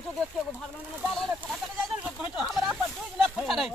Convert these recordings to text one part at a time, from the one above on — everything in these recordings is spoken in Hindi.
पहुंचो देख के भागने में जाल वाले खड़ा कर जाए ना पहुंचो हमरा पर दूज ले खड़ा रहे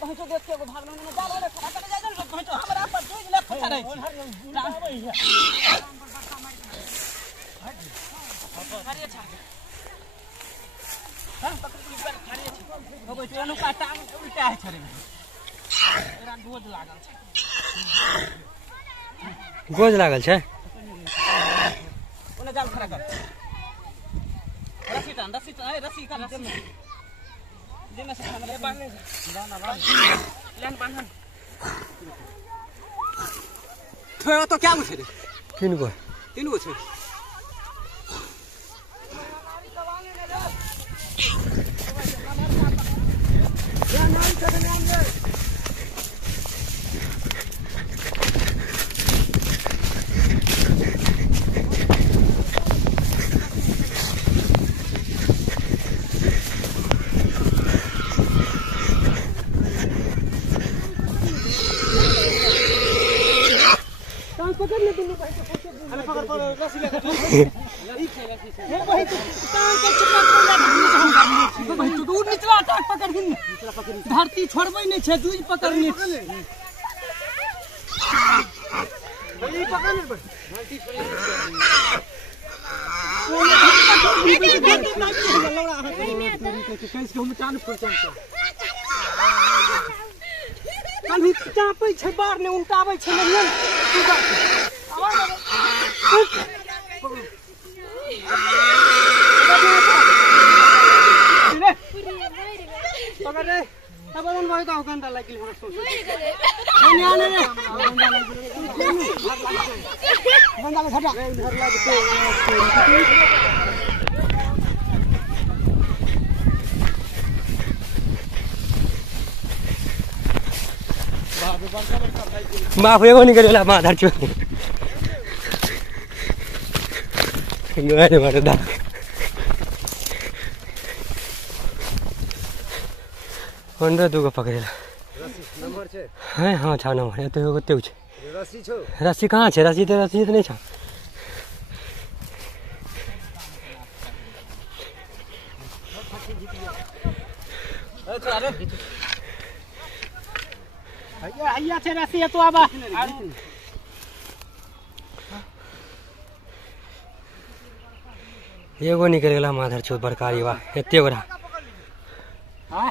पहुंचो देख के भागने में जाल वाले खड़ा कर जाए ना पहुंचो हमरा पर दूज ले खड़ा रहे खड़े छ हां पकड़ के खड़े छ होबै ट्रेन का टांग उल्टा है छरे एरा गोज लागल छै गोज लागल छै ओने जाल खड़ा कर रस्सी टान रस्सी का देना से हमरा बांधने बांधा लाइन बांधन थोड़ा तो क्या पूछे तीन गो छे पकड़ने दुनु भाई को अरे पकड़ रस्सी लेके ये भाई तो टांग के चक्कर में भाई तो दूर निचला टांग पकड़ के निचला पकड़ धरती छोड़बै नहीं छे दूज पकड़ने भाई पकड़ ले धरती छोड़ कैसे हम टांग पहचान कभी चापै छै बार ने उल्टाबै छै नहीं पकड़ रे अब मन भाई तो गंदा लागिल हमरा सोच नहीं आने रे गंदा में हटा उधर लागते माफ एगो नहीं करेला माधर चो मारे दा पंद्रह दूगो पकड़ेला नंबर छे है हाँ 6 नंबर तो कते छै रस्सी छो रस्सी कहाँ छै रस्सी तो नहीं छ हैया छै रस्सी तो आबा एगो निकल गेला माधर छो बड़कारी बा एते बड़ा हां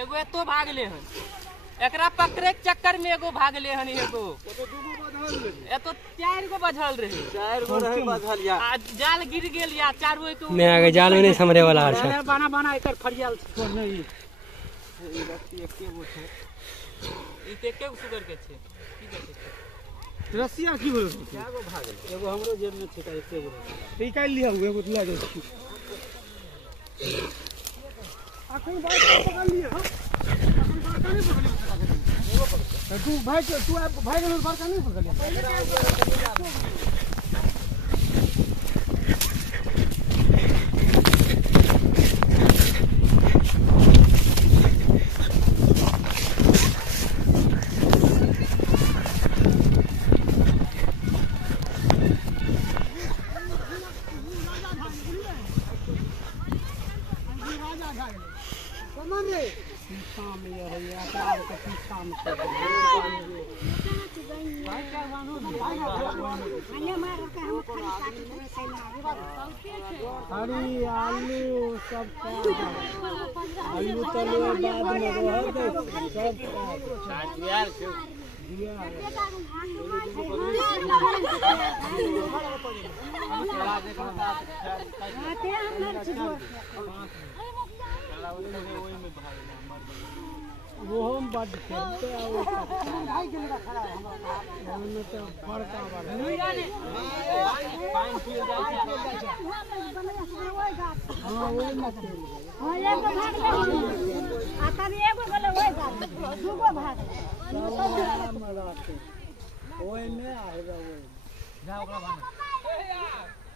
एगो तो भागले हन एकरा पकड़े के चक्कर में एगो भागले हन एगो ए तो 4 गो बझल रहे 4 गो रहे बझल या जाल गिर गेल या चारो तो मैं आगे जाल में नहीं समरे वाला छै बना एकर फरियाल छोड़ नहीं ई रस्सी एके गो छै ई ते एके गो सुगर के छै की करते रस्सिया की बोल क्या गो भागल एगो हमरो जेब में छै एके गो निकाल लिया एगो दिया दे अखन बात पकड़ लिए हां तू भाई के बार का नहीं पकड़ लिया पीछा में ये है अपराध के पीछा में हरी आलू सब आलू तले बाद में रह गए सब यार वो हम बड़ खेलते हैं वो तो बड़का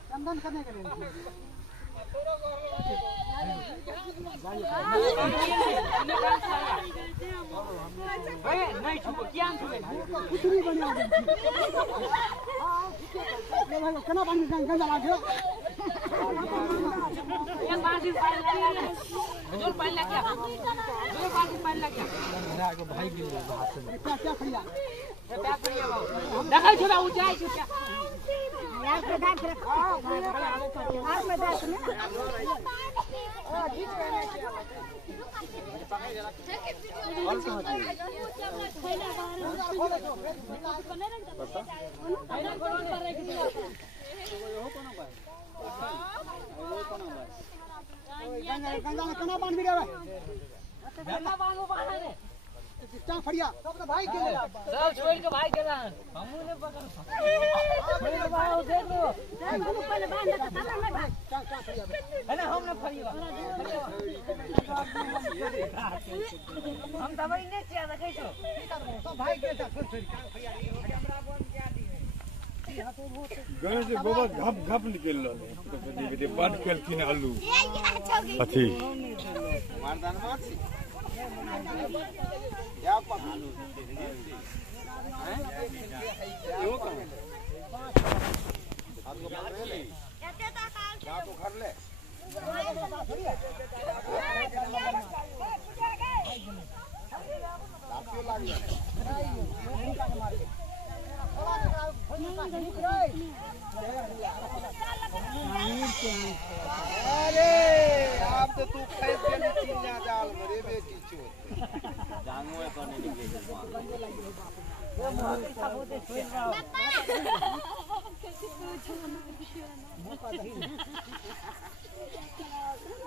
चंदन करने के लिए नहीं छुपो क्या छुपे कुतरी बना दे ले भाई कना पानी गंगा ला दो एक बाल्टी पानी लगा जोर पानी लग गया जोर बाल्टी पानी लग गया मेरा को भाई गिर गया हाथ से क्या खड़िया क्या खड़िया बाबू देखा छोड़ा ऊंचाई से क्या यार प्रधान से हाथ में दांत में ठीक है फड़िया सब भाई के सब छोड़ के भाई के हमू ने पकड़ छोड़ के भाई देख लो पहले बांध देता तब ना भाई है ना हम ना फड़िया हम दवाई नहीं चाहिए देखे छो सब भाई के साथ छोड़ फड़िया हमरा बन क्या दी गणेश बाबा घप घप निकल रहे तो बड़ खेलखिन आलू अथी मारदान मार क्या पकालू हैं यो कहां आप लोग कर ले क्या तो कर ले आपको लाग गया अरे आप तो तू खैस के नीचे जाल मरे बेटी चोट जानू है तो नहीं निकले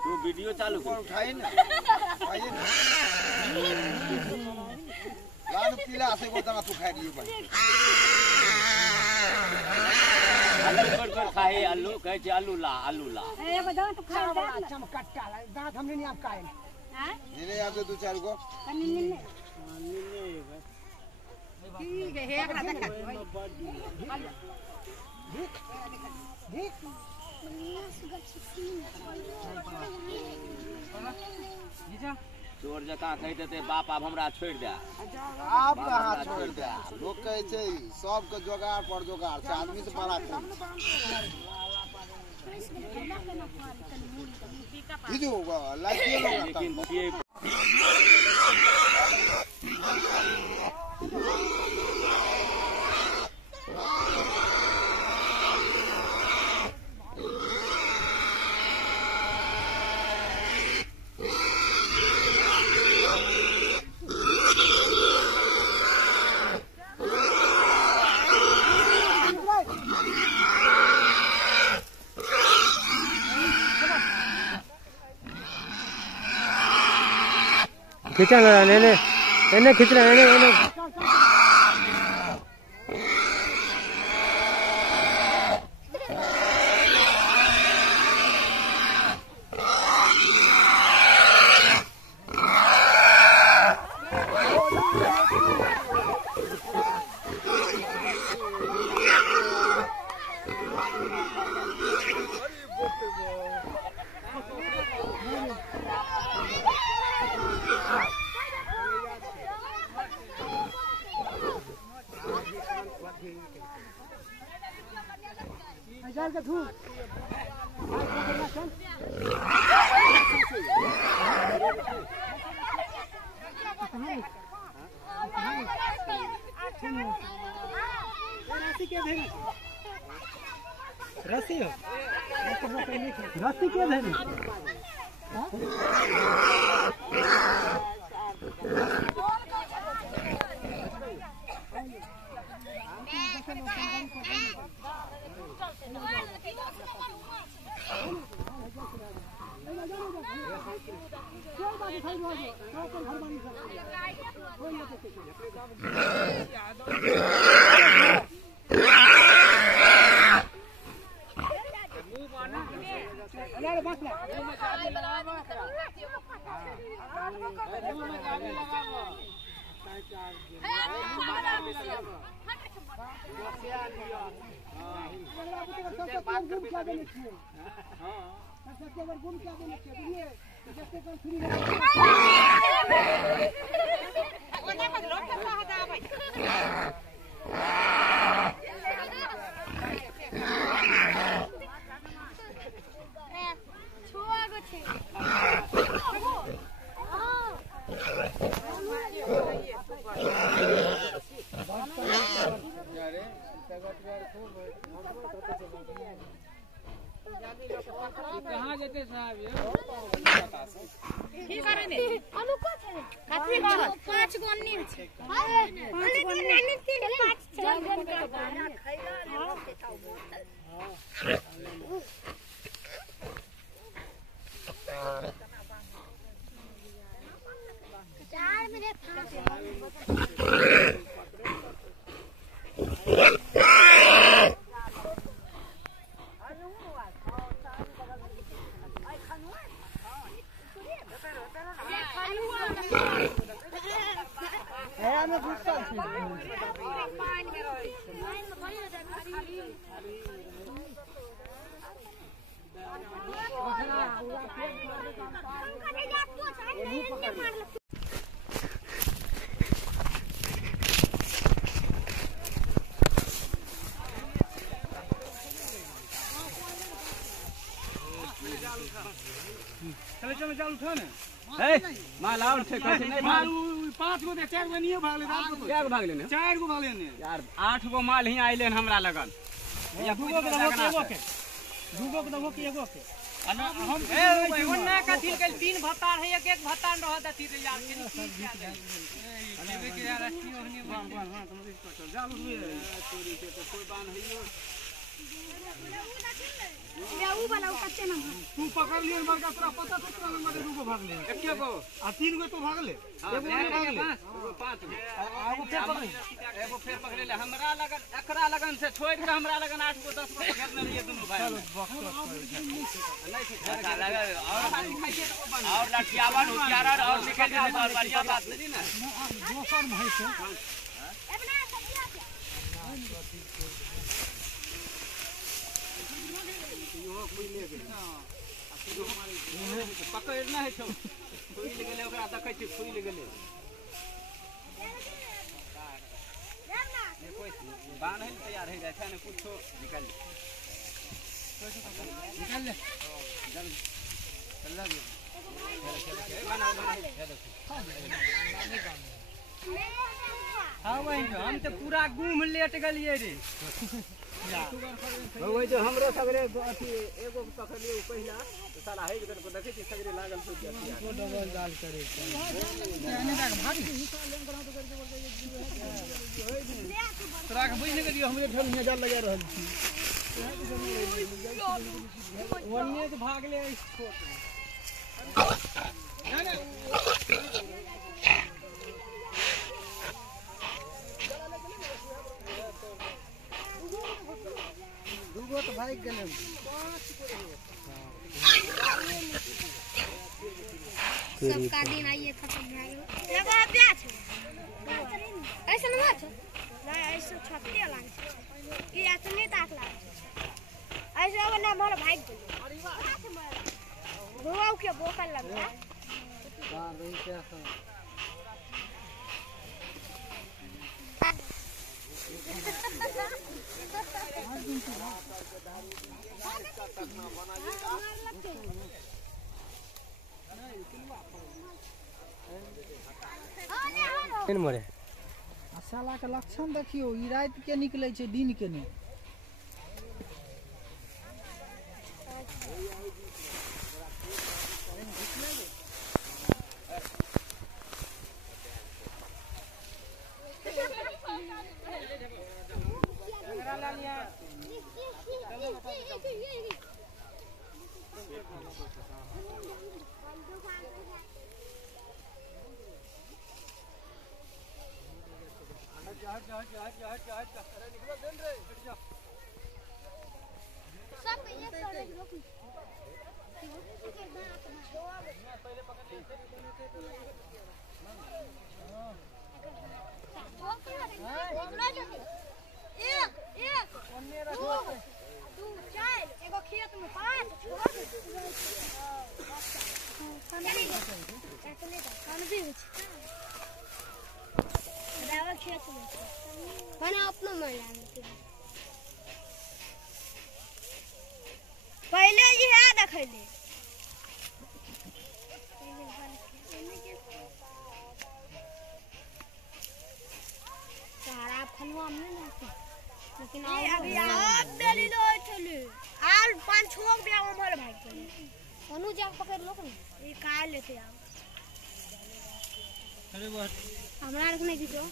तू वीडियो चालू कर उठाई ना आइए ना लाल पीला से वो तना तू खाई दियो भाई आलू कर खाए आलू कहे छ आलू ला ए बता तो खा दे अच्छा में कट्टा दांत हमने नहीं आप खाए हां ले आप दो चार को ले ठीक है एकरा देख देख चोर जका कहते थे बाप अब हमरा छोड़ दे आप कहां छोड़ दे लोग कहे छै सब के जोगाड़ पर जोगाड़ छै आदमी से बड़ा कम हिजो लाइए लोग लेकिन ये खींचा मेरा ने खींच रहा है हजार का धूप के देने रस्सी हो रस्सी के देने कहाँ जेते साहब ये की करे ने अनु को छै कथि बात 5 गो अन्नी छै अन्नी के 5 जन का खाना खैला रे बताओ चार मिनट चले चलो जाल उठा ने माल और थे कैसे नहीं माल 5 गो दे 4 गो नहीं भागले रात को क्या भागले ने 4 गो भागले ने यार 8 गो माल ही आइले हमरा लगन या 2 गो के एगो के 2 गो के दबो के एगो के हम ए ओन्ना का दिन के 3 भत्तार है एक एक भत्तार रहत अथी यार के क्या दे लेबे के यार अस्ती ओहनी हां तुम जाल उठे चोरी के तो कोई बान है ऊ बनाओ कच्चे ना तू पकड़ लियो मरगा तोरा पता तो कितना नंबर दे 2 गो भाग ले एक गो आ 3 गो तो भाग ले एगो नहीं भाग ले 5 एगो फेर पकड़ ले हमरा लगन एकरा लगन से छोड़ के हमरा लगन 8 गो 10 गो पकड़ ले ये दोनों भाई नहीं और लठियावन उतियारा और निकल जाए तो बढ़िया बात नहीं ना दोसर भाई से पकड़ना है छौ कोई ले गेले ओकरा देखै छी कोई ले गेले कोई बांध है तैयार है जाय छै ने कुछो निकाल ले जल्दी चल हाँ वही हम तो पूरा घूम लेट गलिए रे वही तो हमरो सगरे अथी एगो पकड़ लियो पहिला तो साला है जकर को देखे छी सगरे लागल तो जतिया डबल दाल करे यानी तक भारी तोरा के बुझ नहीं गेलियो हमरे ठल में जाल लगा रहल छी वन्ने तो भाग ले ना दूगो तो भाग गेले सबका दिन आइए खत्म भयो लगा ब्याह छै ऐसे न छ नहीं ऐसे छत्ते लाग छै कि आतने ताक लाग छै ऐसे बना मोर भाग गेले अरे वाह गोवा के बोतल लगा बाहर रही क्या किन मरे साला के लक्षण देखियो, ई रात के निकले छै, दिन के नहीं। पहले ये देखले सारा फलवा में नहीं, लेकिन अभी आप डेली लो चले आल 5-6 बिया उमर भाग गए। अनु जा पकड़ लो ने, ये काय लेते आओ। अरे वाह, हमरा रखने दीजिए।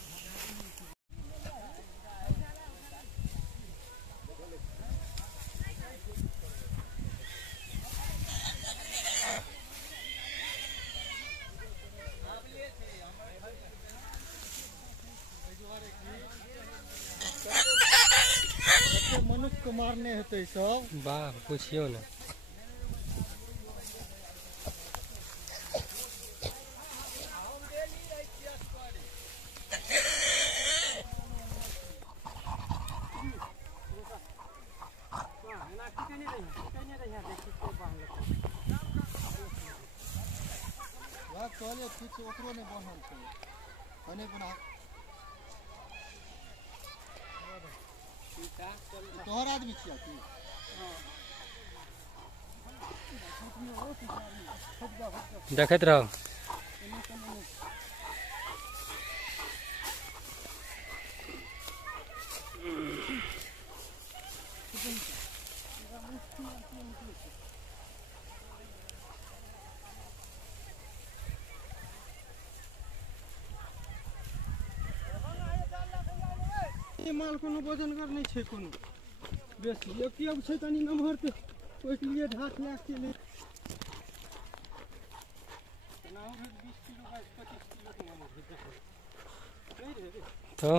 मनुष्य को मारने होते सब। वाह, पूछियो ना। कहले ठीक छै, ओकरो ने बनल छै, कने बना तोहर आदमी छिया तू। देखैत रहो। माल कोनो वजन कर नहीं छै, कोनो बेसी एक छै तनी नमहर के ओइके लिए ढाक लाख के ले ना 20 किलो 25 किलो के माल है। तो